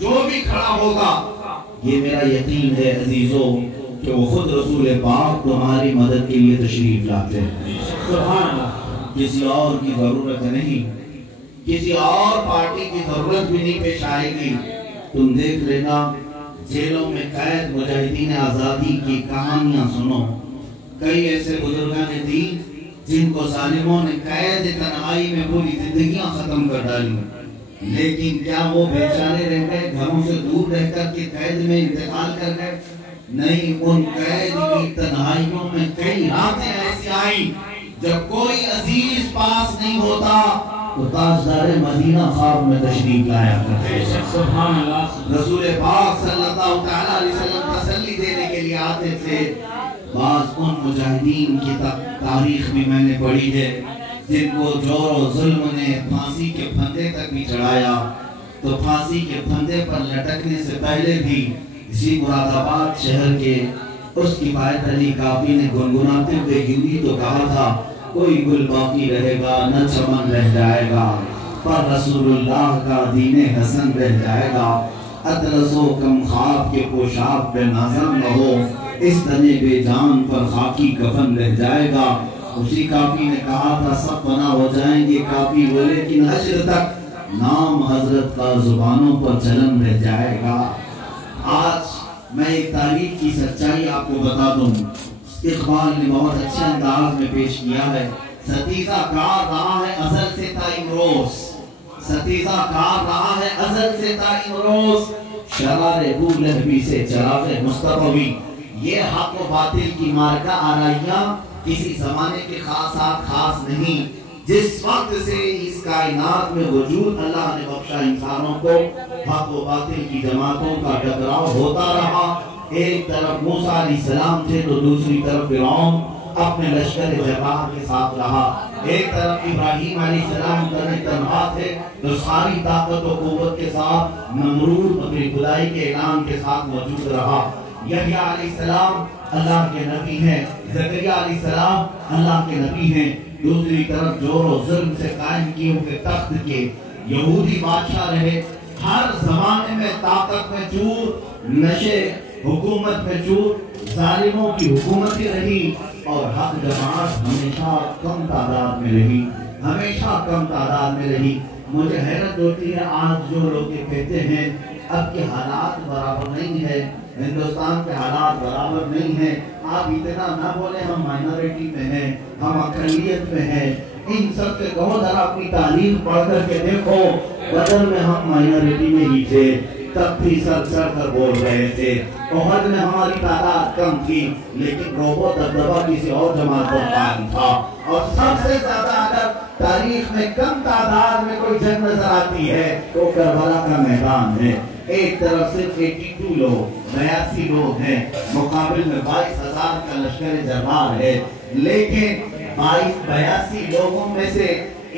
جو بھی کھڑا ہوگا، یہ میرا یقین ہے عزیزوں کہ وہ خود رسول پاک تمہاری مدد کے لیے تشریف لاتے ہیں۔ سبحان اللہ۔ کسی اور کی ضرورت نہیں، کسی اور پارٹی کی ضرورت بھی نہیں پیش آئے گی۔ تم دیکھ لینا جیلوں میں قید مجاہدین آزادی کی کہانیاں سنو۔ کئی ایسے بزرگان دین جن کو ظالموں نے قید تنہائی میں پوری زندگیاں ختم کر ڈالی، لیکن کیا وہ بیچارے رہ گئے، گھروں سے دور رہ کر کے قید میں انتقال کر گئے؟ نہیں، ان قید کی تنہائیوں میں کئی راتیں ایسی آئیں جب کوئی عزیز پاس نہیں ہوتا تو تاجدار مدینہ خواب میں تشریف لایا کرتے۔ سبحان اللہ۔ رسول پاک صلی اللہ علیہ وسلم تسلی دینے کے لیے آتے تھے۔ بعض ان مجاہدین کی تاریخ بھی میں نے پڑھی ہے جن کو جور و ظلم نے پھانسی کے پھندے تک بھی چڑھایا، تو پھانسی کے پھندے پر لٹکنے سے پہلے بھی اسی مراد آباد شہر کے اس کفایت علی کافی نے گنگناتے ہوئے یوں ہی تو کہا تھا، کوئی گل باقی رہے گا نہ چمن رہ جائے گا، پر رسول اللہ کا دین حسن رہ جائے گا۔ اطلس و کم خواب کے پوشاک پہ نازم نہ ہو، اس تنے بے جان پر خاکی کفن رہ جائے گا۔ اسی کافی نے کہا تھا سب فنا ہو جائیں گے کافی وہ، لیکن حشر تک نام حضرت کا زبانوں پر چلن رہ جائے گا۔ آج میں ایک تاریخ کی سچائی آپ کو بتا دوں، اقبال نے بہت اچھے انداز میں پیش کیا ہے۔ ستیزہ کار رہا ہے ازل سے تا امروز، ستیزہ کار رہا ہے ازل سے تا امروز، شرار ابو لہبی سے چراغ مصطفی۔ یہ حق و باطل کی مارکہ آرائیاں کسی زمانے کے خاص نہیں۔ جس وقت سے اس کائنات میں وجود اللہ نے بخشا انسانوں کو، حق و باطل کی جماعتوں کا ٹکراؤ ہوتا رہا۔ ایک طرف موسیٰ علیہ السلام تھے تو دوسری طرف فرعون اپنے لشکر جبار کے ساتھ رہا۔ ایک طرف ابراہیم علیہ السلام تنہا تھے تو ساری طاقت و قوت کے ساتھ نمرود اپنی خدائی کے اعلان کے ساتھ موجود رہا۔ یحییٰ علیہ السلام اللہ کے نبی ہیں، زکریا علیہ السلام اللہ کے نبی ہیں۔ دوسری طرف جور و ظلم سے قائم کیے ہوئے تخت کے یہودی بادشاہ رہے۔ ہر زمانے میں طاقت میں چور، نشے حکومت میں چور، ظالموں کی حکومتیں رہی، اور حق جماعت ہمیشہ کم تعداد میں رہی، ہمیشہ کم تعداد میں رہی۔ مجھے حیرت ہوتی ہے آج جو لوگ یہ کہتے ہیں اب کے حالات برابر نہیں ہے، ہندوستان کے حالات برابر نہیں ہیں، آپ اتنا نہ بولیں ہم مائنورٹی میں ہیں، ہم اقلیت میں ہیں۔ ان سب سے کہو ذرا اپنی تعلیم پڑھ کر کے دیکھو، بدر میں ہم مائنورٹی میں ہی تھے، تب بھی سر چڑھ کر بول رہے تھے۔ احد میں ہماری تعداد کم تھی لیکن روبو دبدبہ کسی اور جماعت پر قائم تھا۔ اور سب سے زیادہ اگر تاریخ میں کم تعداد میں کوئی جنگ نظر آتی ہے تو کربلا کا میدان ہے۔ ایک طرف صرف 82 لوگ، 82 لوگ ہیں، مقابل میں 22,000 کا لشکر جبار ہے، لیکن 82 لوگوں میں سے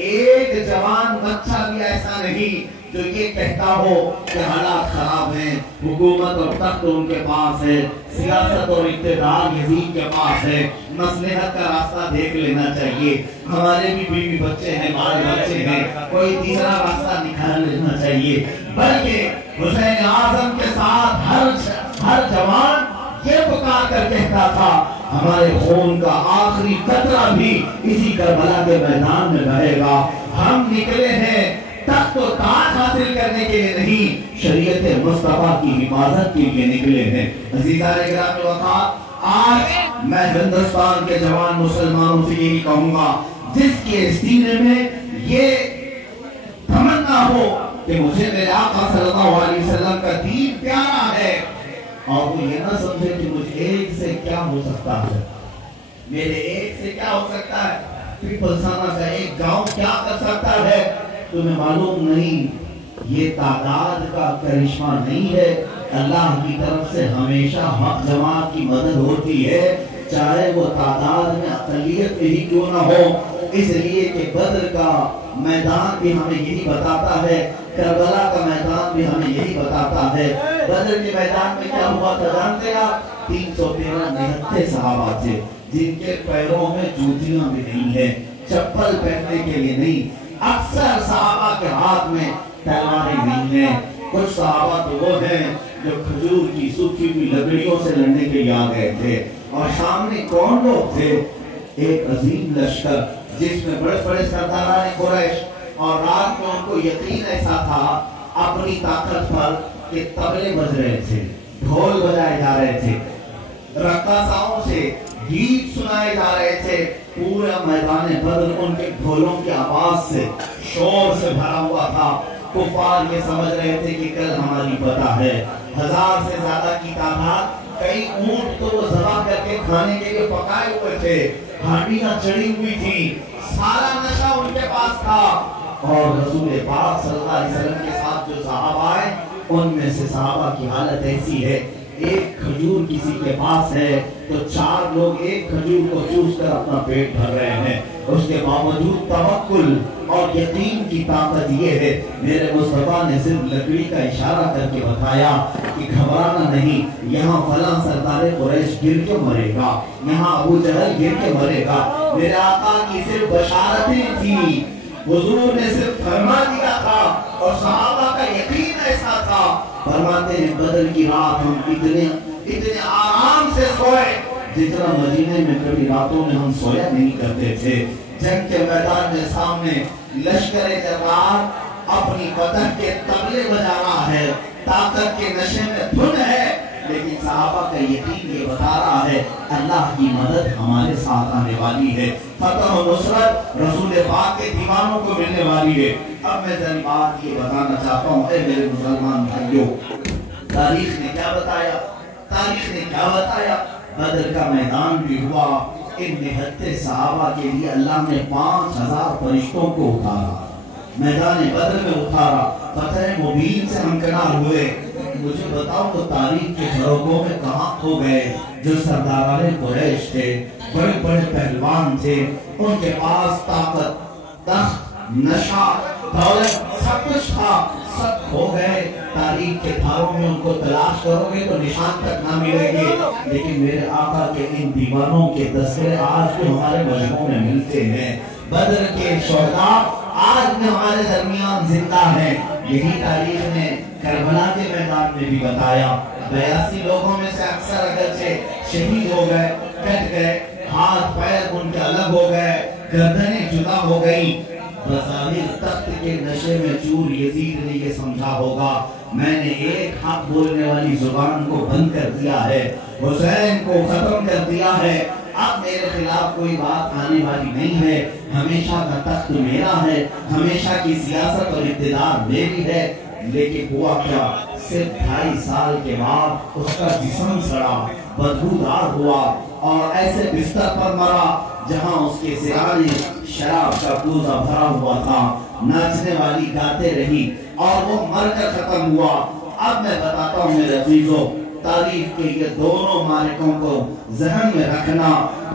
ایک جوان بچہ بھی ایسا نہیں جو یہ کہتا ہو کہ حالات خراب ہیں، حکومت اور تخت ان کے پاس ہے، سیاست اور اقتدار یزید کے پاس ہے، مصلحت کا راستہ دیکھ لینا چاہیے، ہمارے بھی بیوی بچے ہیں، بال بچے ہیں، کوئی تیسرا راستہ نکال لینا چاہیے۔ بلکہ حسین اعظم کے ساتھ ہر جوان یہ پکار کر کہتا تھا ہمارے خون کا آخری قطرہ بھی اسی کربلا کے میدان میں بہے گا۔ ہم نکلے ہیں تخت و تاج حاصل کرنے کے لیے نہیں، شریعت مصطفیٰ کی حفاظت کے لیے نکلے ہیں۔ عزیزان گرامی وفات، آج میں ہندوستان کے جوان مسلمانوں سے یہی کہوں گا جس کے سینے میں یہ تمنا ہو کہ مجھے میرے آقا صلی اللہ علیہ وسلم کا دین پیارا ہے، اور وہ یہ نہ سمجھے کہ مجھے ایک سے کیا ہو سکتا ہے، میرے ایک سے کیا ہو سکتا ہے، پیپلسانہ کا ایک گاؤں کیا کر سکتا ہے، تمہیں معلوم نہیں۔ یہ تعداد کا کرشمہ نہیں ہے، اللہ کی طرف سے ہمیشہ حق جماعت کی مدد ہوتی ہے، چاہے وہ تعداد میں اقلیت ہی کیوں نہ ہو۔ اس لیے کہ بدر کا میدان بھی ہمیں یہی بتاتا ہے، کربلا کا میدان بھی ہمیں یہی بتاتا ہے۔ بدر کے میدان میں کیا ہوا تھا جانتے آپ؟ 313 نہتے صحابہ تھے، جن کے پیروں میں جوتیاں بھی نہیں ہیں، چپل پہننے کے لیے نہیں۔ اکثر صحابہ کے ہاتھ میں تلواریں نہیں ہیں۔ کچھ صحابہ تو وہ ہیں جو کھجور کی سوکھی ہوئی لکڑیوں سے لڑنے کے لیے آ گئے تھے، اور سامنے کون لوگ تھے؟ ایک عظیم لشکر جس میں بڑے بڑے سرداران قریش، اور رات کو ان کو یقین ایسا تھا اپنی طاقت پر کہ طبلے بج رہے تھے، ڈھول بجائے جا رہے تھے، رقاصاؤں سے گیت سنائے جا رہے تھے، پورا میدان بدر ان کے ڈھولوں کی آواز سے، شور سے بھرا ہوا تھا۔ کفار یہ سمجھ رہے تھے کہ کل ہماری فتح ہے۔ 1000 سے زیادہ کی تعداد، کئی اونٹ تو وہ ذبح کر کے کھانے کے لیے پکائے ہوئے تھے، ہانڈیاں چڑھی ہوئی تھی، سارا نشہ ان کے پاس تھا۔ اور رسول پاک صلی اللہ علیہ وسلم کے ساتھ جو صحابہ آئے، ان میں سے صحابہ کی حالت ایسی ہے، ایک کھجور کسی کے پاس ہے تو 4 لوگ ایک کھجور کو چوس کر اپنا پیٹ بھر رہے ہیں۔ اس کے باوجود توکل اور یقین کی طاقت یہ ہے، میرے مصطفیٰ نے صرف لکڑی کا اشارہ کر کے بتایا کہ گھبرانا نہیں، یہاں فلاں سردار قریش گر کے مرے گا، یہاں ابو جہل گر کے مرے گا۔ میرے آقا کی صرف بشارتیں تھیں، حضور نے صرف فرما دیا تھا، اور صحابہ کا یقین ایسا تھا۔ فرماتے ہیں بدر کی رات ہم اتنے آرام سے سوئے جتنا مدینے میں کبھی راتوں میں ہم سویا نہیں کرتے تھے۔ جنگ کے میدان میں سامنے لشکر جرار اپنی فتح کے طبلے بجا رہا ہے، طاقت کے نشے میں دھن ہے، لیکن صحابہ کا یقین یہ بتا رہا ہے اللہ کی مدد ہمارے ساتھ آنے والی ہے، فتح و نصرت رسول پاک کے دیوانوں کو ملنے والی ہے۔ اب میں ذرا بات یہ بتانا چاہتا ہوں، اے میرے مسلمان بھائیوں، تاریخ نے کیا بتایا؟ تاریخ نے کیا بتایا؟ بدر کا میدان بھی ہوا، ان نہتے صحابہ کے لیے اللہ نے 5000 فرشتوں کو اتارا، میدان بدر میں اتارا، فتح مبین سے ہمکنار ہوئے۔ مجھے بتاؤ تو تاریخ کے جھروکوں میں کہاں کھو گئے جو سرداران قریش تھے، بڑے بڑے پہلوان تھے، ان کے پاس طاقت، تخت، نشہ، دولت سب کچھ تھا، سب کھو گئے۔ تاریخ کے دھاروں میں ان کو تلاش کرو گے تو نشان تک نہ ملے گے، لیکن میرے آقا کے ان دیوانوں کے تذکرے آج بھی ہمارے مجموعوں میں ملتے ہیں۔ بدر کے شہداء آج بھی ہمارے درمیان زندہ ہیں۔ یہی تاریخ نے کربلا کے میدان میں بھی بتایا، 82 لوگوں میں سے اکثر اگرچہ شہید ہو گئے، کٹ گئے، ہاتھ پیر ان کے الگ ہو گئے، گردنیں جدا ہو گئی، بظاہر تخت کے نشے میں چور یزید نے یہ سمجھا ہوگا میں نے ایک حق بولنے والی زبان کو بند کر دیا ہے، حسین کو ختم کر دیا ہے، اب میرے خلاف کوئی بات آنے والی نہیں ہے، ہمیشہ کا تخت میرا ہے، ہمیشہ کی سیاست اور اقتدار میری ہے۔ لیکن ہوا کیا؟ صرف 2.5 سال کے بعد اس کا جسم سڑا، بدبودار ہوا، اور ایسے بستر پر مرا جہاں اس کے سرانے شراب کا کوزہ بھرا ہوا تھا، ناچنے والی گاتے رہی، اور وہ مر کر ختم ہوا۔ اب میں بتاتا ہوں میرے عزیزوں، تاریخ کے یہ دونوں معرکوں کو ذہن میں رکھنا،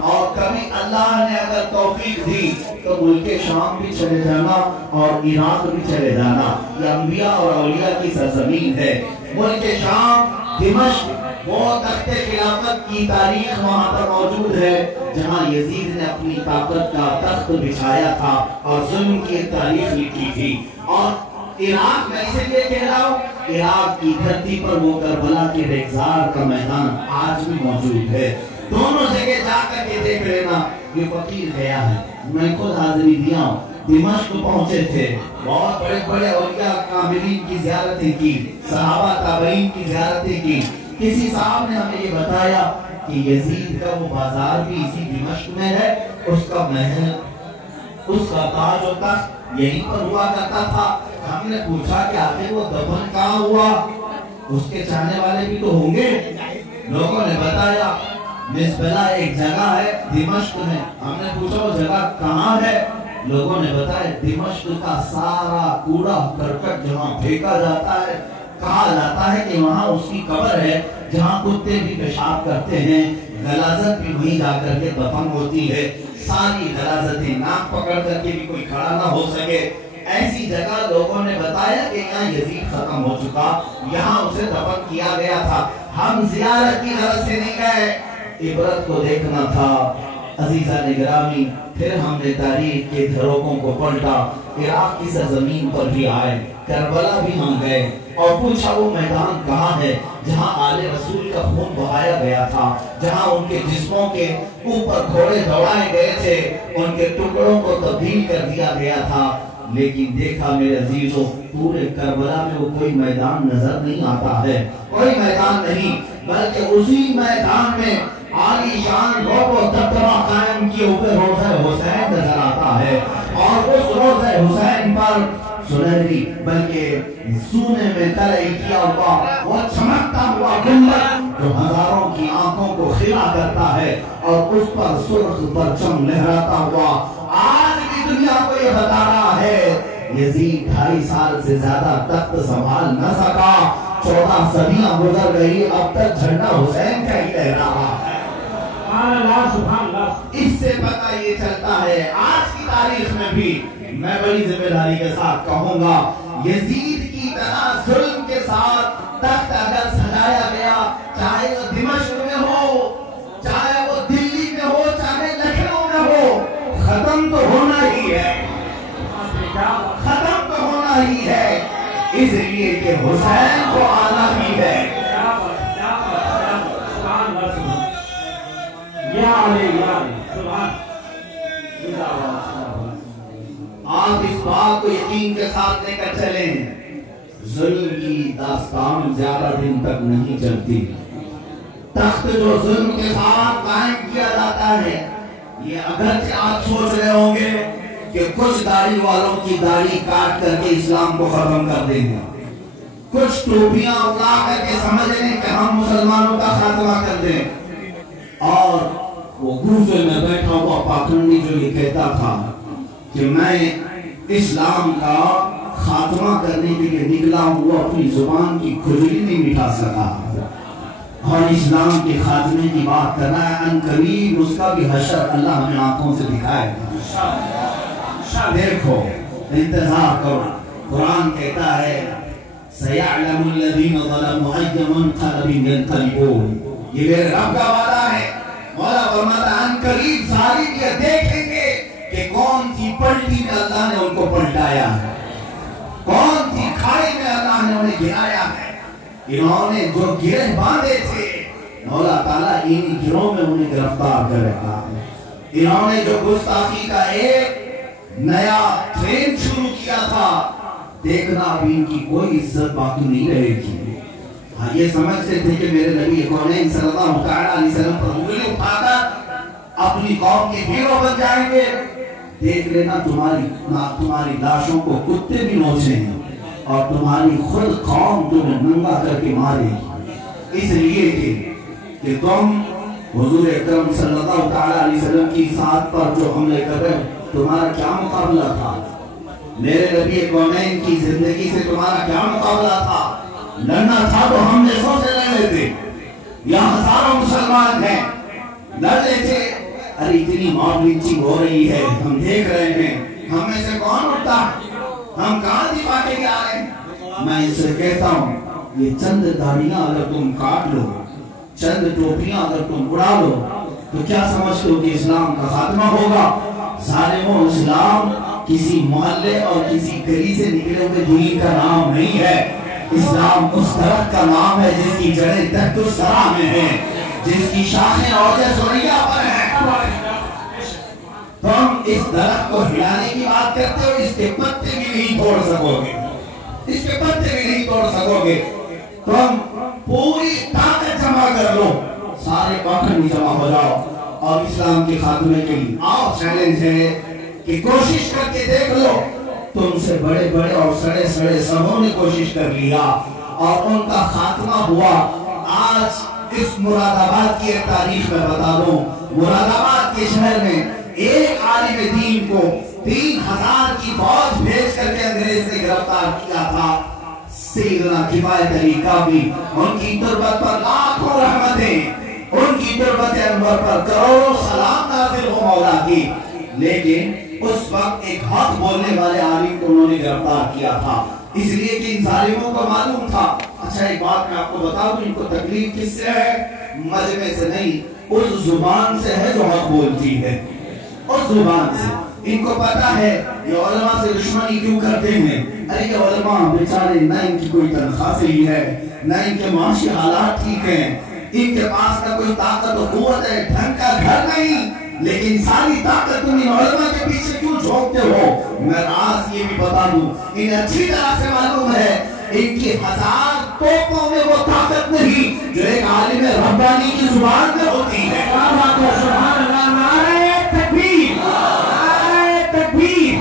اور کبھی اللہ نے اگر توفیق دی تو ملک شام بھی چلے جانا اور عراق بھی چلے جانا، یہ انبیاء اور اولیاء کی سرزمین ہے۔ ملک شام، دمشق، وہ تخت خلافت کی تاریخ وہاں پر موجود ہے جہاں یزید نے اپنی طاقت کا تخت بچھایا تھا اور ظلم کی تاریخ لکھی تھی۔ اور عراق میں اسے لیے کہہ رہا ہوں، عراق کی دھرتی پر وہ کربلا کے ریگزار کا میدان آج بھی موجود ہے۔ دونوں جگہ جا کر کے دیکھ لینا، یہ فقیر گیا ہے، میں خود حاضری دیا ہوں، دمشق پہنچے تھے، بہت بڑے بڑے اولیاء کاملین کی زیارتیں کی، صحابہ تابعین کی زیارتیں کی۔ کسی صاحب نے ہمیں یہ بتایا کہ یزید کا وہ بازار بھی اسی دمشق میں ہے، اس کا محل، اس کا تاج و تخت یہیں پر ہوا کرتا تھا۔ ہم نے پوچھا کہ آخر وہ دفن کہاں ہوا؟ اس کے چاہنے والے بھی تو ہوں گے۔ لوگوں نے بتایا مزبلہ ایک جگہ ہے دمشق میں۔ ہم نے پوچھا وہ جگہ کہاں ہے؟ لوگوں نے بتایا دمشق کا سارا کوڑا کرکٹ جہاں پھینکا جاتا ہے، کہا جاتا ہے کہ وہاں اس کی قبر ہے جہاں کتے بھی پیشاب کرتے ہیں، غلاظت بھی وہیں جا کر کے دفن ہوتی ہے، ساری غلاظتیں ناک پکڑ کر کے بھی کوئی کھڑا نہ ہو سکے، ایسی جگہ لوگوں نے بتایا کہ یہاں یزید ختم ہو چکا، یہاں اسے دفن کیا گیا تھا۔ ہم زیارت کی غرض سے نہیں گئے، عبرت کو دیکھنا تھا۔ عزیزان گرامی، پھر ہم نے تاریخ کے دھروکوں کو پلٹا، عراق کی سرزمین پر بھی آئے، کربلا بھی ہم گئے اور پوچھا وہ میدان کہاں ہے جہاں آل رسول کا خون بہایا گیا تھا، جہاں ان کے جسموں کے اوپر گھوڑے دوڑائے گئے تھے، ان کے ٹکڑوں کو تبدیل کر دیا گیا تھا۔ لیکن دیکھا میرے عزیزوں، پورے کربلا میں وہ کوئی میدان نظر نہیں آتا ہے، کوئی میدان نہیں، بلکہ اسی میدان میں عالی شان رعب و دبدبہ قائم کیے ہوئے روضہ حسین نظر آتا ہے، اور اس روضہ حسین پر سنہری بلکہ سونے میں تلئی کیا ہوا وہ چمکتا ہوا گنبد جو ہزاروں کی آنکھوں کو خلا کرتا ہے، اور اس پر سرخ پرچم لہراتا ہوا آج بھی دنیا کو یہ بتا رہا ہے یزید 2.5 سال سے زیادہ تخت سنبھال نہ سکا، 14 صدیاں گزر گئی، اب تک جھنڈا حسین کا ہی لہرا رہا ہے۔ اس سے پتہ یہ چلتا ہے آج کی تاریخ میں بھی میں بڑی ذمہ داری کے ساتھ کہوں گا، یزید کی طرح ظلم کے ساتھ تخت اگر سجایا گیا، چاہے وہ دمشق میں ہو، چاہے وہ دلی میں ہو، چاہے لکھنؤ میں ہو، ختم تو ہونا ہی ہے، ختم تو ہونا ہی ہے، اس لیے کہ حسین کو آنا بھی ہے۔ آپ اس بات کو یقین کے ساتھ لے کر چلیں، ظلم کی داستان زیادہ دن تک نہیں چلتی۔ تخت جو ظلم کے ساتھ قائم کیا جاتا ہے، یہ اگرچہ آپ سوچ رہے ہوں گے کہ کچھ داڑھی والوں کی داڑھی کاٹ کر کے اسلام کو ختم کر دیں گے، کچھ ٹوپیاں اڑا کر کے سمجھ لیں کہ ہم مسلمانوں کا خاتمہ کر دیں، اور وہ کوفے میں بیٹھا ہوا پاکھنڈی جو یہ کہتا تھا کہ میں اسلام کا خاتمہ کرنے کے لیے نکلا ہوں، وہ اپنی زبان کی کھجلی نہیں مٹھا سکا، اور اسلام کے خاتمے کی بات کر رہا ہے، ان قریب اس کا بھی حشر اللہ ہمیں آنکھوں سے دکھائے گا۔ دیکھو، انتظار کرو، قرآن کہتا ہے سَيَعْلَمُ الَّذِينَ ظَلَمُوا أَيَّ مُنْقَلَبٍ يَنْقَلِبُونَ، یہ میرے رب کا وعدہ ہے۔ مولا فرماتا ان قریب ظالم یہ دیکھیں گے کہ کون سی پلٹی میں اللہ نے ان کو پلٹایا ہے، کون سی کھائی میں اللہ نے انہیں گرایا ہے۔ انہوں نے جو گرہ باندھے تھے، مولا تعالیٰ انہی گروہ میں انہیں گرفتار کر رکھا ہے۔ انہوں نے جو گستاخی کا ایک نیا ٹرین شروع کیا تھا، دیکھنا اب ان کی کوئی عزت باقی نہیں رہے گی۔ ہاں یہ سمجھتے تھے کہ میرے نبی کونین صلی اللہ علیہ وسلم پر انگلی اٹھا کر اپنی قوم کے ہیرو بن جائیں گے، دیکھ لینا تمہاری لاشوں کو کتے بھی نوچیں گے اور تمہاری خود قوم تمہیں ننگا کر کے مارے گی، اس لیے کہ تم حضور اکرم صلی اللہ علیہ وسلم کی ساتھ پر جو حملے کر رہے تمہارا کیا مقابلہ تھا؟ میرے نبی کونین کی زندگی سے تمہارا کیا مقابلہ تھا؟ لڑنا تھا تو ہم نے سو سے لڑ لیتے، یہاں ہزاروں مسلمان ہیں، لڑ لیتے۔ ارے اتنی ماب لنچنگ ہو رہی ہے، ہم دیکھ رہے ہیں، ہم میں سے کون اٹھتا ہے، ہم کہاں دفاع کے لیے آ رہے ہیں؟ میں ان سے کہتا ہوں یہ چند داڑیاں اگر تم کاٹ لو، چند ٹوپیاں اگر تم اڑا لو تو کیا سمجھتے ہو کہ اسلام کا خاتمہ ہوگا؟ ظالموں، اسلام کسی محلے اور کسی گلی سے نکلے ہوئے دین کا نام نہیں ہے، اسلام اس درخت کا نام ہے جس کی جڑیں تحت الثری میں ہیں، جس کی شاخیں عروج ثریا پر ہیں۔ تم اس درخت کو ہلانے کی بات کرتے ہو، اس کے پتے بھی نہیں توڑ سکو گے، اس کے پتے بھی نہیں توڑ سکو گے۔ تم پوری طاقت جمع کر لو، سارے پاکھنڈی جمع ہو جاؤ اور اسلام کے خاتمے کے لیے آؤ۔ چیلنج ہے کہ کوشش کر کے دیکھ لو، تم سے بڑے بڑے اور سڑے سڑے سبوں نے کوشش کر لیا اور ان کا خاتمہ ہوا۔ آج اس مراد آباد کی ایک تاریخ میں بتا دوں، مراد آباد کے شہر میں ایک عالم دین کو 3000 کی فوج بھیج کر کے انگریز نے گرفتار کیا تھا، سیدنا کفایت علی کاوی۔ ان کی تربت پر لاکھوں رحمتیں، ان کی تربت انور پر کروڑوں سلام نازل ہو مولا کی، لیکن اس وقت ایک حق بولنے والے عالم کو انہوں نے گرفتار کیا تھا، اس لیے کہ ان ظالموں کو معلوم تھا۔ اچھا ایک بات میں آپ کو بتا دوں، ان کو تکلیف کس سے ہے؟ مجمع سے نہیں، اس زبان سے ہے جو حق بولتی ہے، اس زبان سے۔ ان کو پتا ہے یہ علماء سے دشمنی کیوں کرتے ہیں، ارے یہ علماء بیچارے نہ ان کی کوئی تنخواہ صحیح ہے، نہ ان کے معاشی حالات ٹھیک ہیں، ان کے پاس نہ کوئی طاقت و قوت ہے، ڈھنگ کا گھر نہیں، لیکن ساری طاقت تم ان علماء کے پیچھے کیوں جھونکتے ہو؟ میں راز یہ بھی بتا دوں، انہیں اچھی طرح سے معلوم ہے ان کی 1000 توپوں میں وہ طاقت نہیں جو ایک عالم ربانی کی زبان میں ہوتی ہے۔ سبحان اللہ، نعرہ تکبیر، نعرہ تکبیر،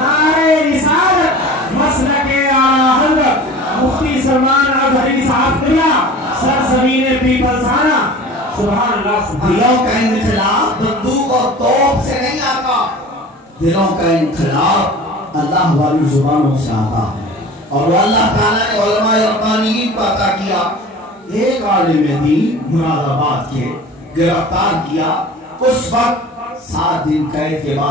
نعرہ رسالت، مسلک اعلیٰ حضرت مفتی سلمان اظہری صاحب قبلہ، سرزمین پیپلزانہ۔ سبحان اللہ۔ دلوں کا انقلاب بندوق اور توپ سے نہیں آتا، دلوں کا انقلاب اللہ والی زبانوں سے آتا ہے، اور وہ اللہ تعالیٰ نے علماء ربانیین کو عطا کیا۔ ایک عالم دین مراد آباد کے گرفتار کیا، اس وقت 7 دن قید کے بعد